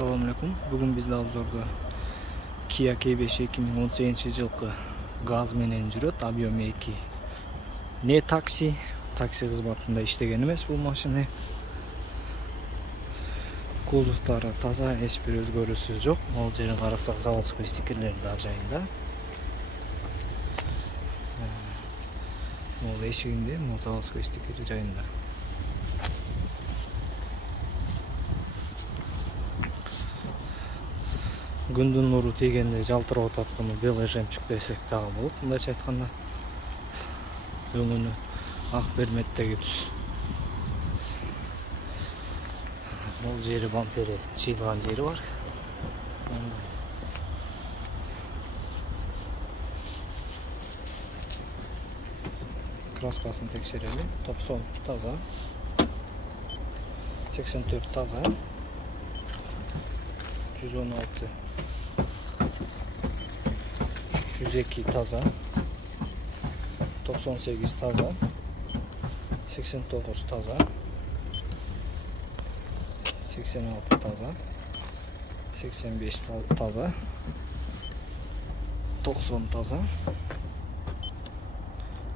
Assalamu alaikum. Bugün bizde obzorda Kia K5 2018-жылкы gaz менен жүрөт, объем 2. Не такси кызматында иштеген эмес бул машина. Кузовтары таза, эч бир өзгөрүүсүз жок. Ал жерин карасак, заводской стикерлери да жайында. Мол эшигинде мол заводской стикери жайында. Күндүн нуру тийгенде жалтырап атканы белый жемчуг десек дагы болот. Мындайча айтканда өңүнү ак берметтеги түс. Бул жери бампери чыйылган жери бар. Краскасын текшерели. 90 таза. 84 таза. 116 102 таза, 98 таза, 89 таза, 86 таза, 85 таза, 90 таза, 108 таза,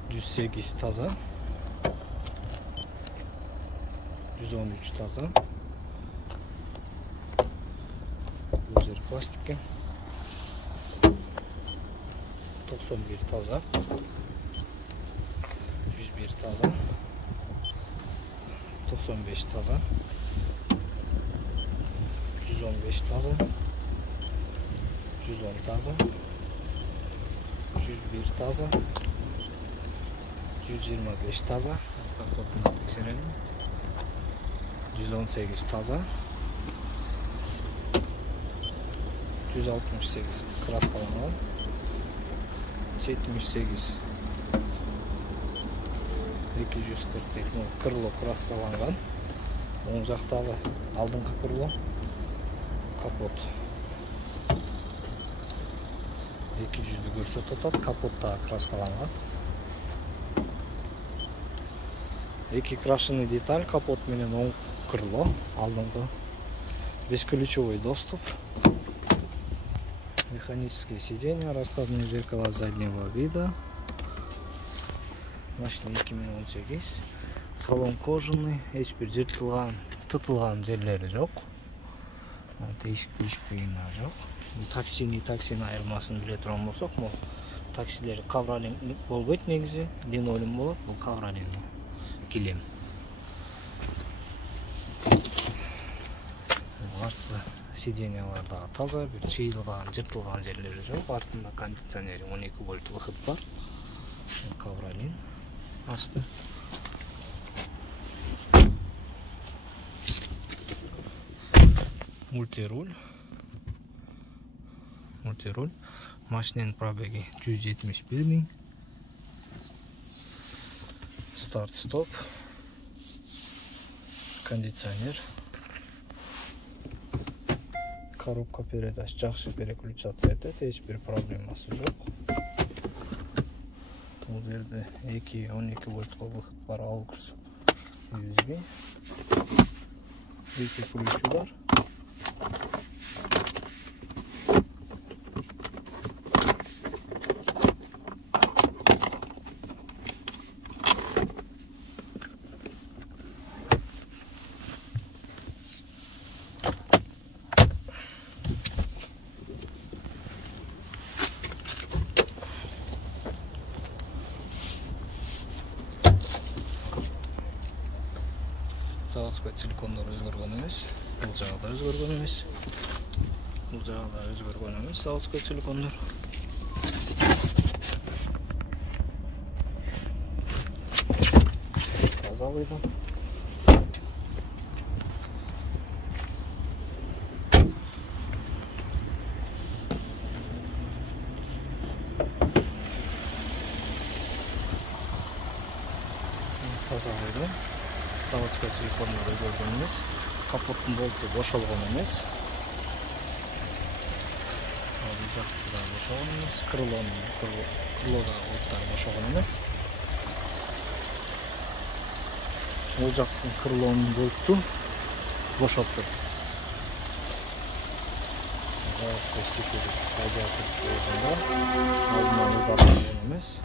113 таза. Бұл жер пластикке. 91 таза, 101 таза, 95 таза, 115 таза, 110 таза, 101 таза, 125 таза, 118 таза, 168 краскаланган, 78 240 крыло краскаланган. Оң жактагы алдыңкы крыло капот 200'дү көрсөтүп атат. Капотта краскаланган. Эки крашеный деталь капот менен оң крыло алдыңкы. Бесключевой доступ. Механические сиденья, раскладные зеркала заднего вида. Машина 2018. Салон кожаный, эч бир жыртылган, тытылган жерлери жок. Тешик кыйына жок. Таксини айырмасын биле турган болсок, могу таксилер ковролин болбойт негизи, линолеум болот, бул ковролин килем. Сиденьяларда таза, бир чыйылган, жыртылган жерлери жок. Артында кондиционери 12 вольт выход бар. Ковролин асты. Мультируль. Машинанын пробеги 171 000. Старт-стоп. Кондиционер. Коробка передач жакшы переключация этет, эч бир проблемасы жок. Бул жерде 12 вольтко выход бар, AUX USB. Эки ключу бар. Заводской силикондор өзгөргөн эмес. Бул жагы да өзгөргөн эмес. Заводской силикондор. Таза выйдам. Таза выйдам. Заводской силикондор өзгөргөн эмес. Капоттун болту бошолгон эмес. Бул жакта да бошолгон эмес. Крылода болттар бошолгон эмес. Бул жактын крылонун болту бошоп тур. Radyator boyutunda. Aldığından ırgalanmayan emez.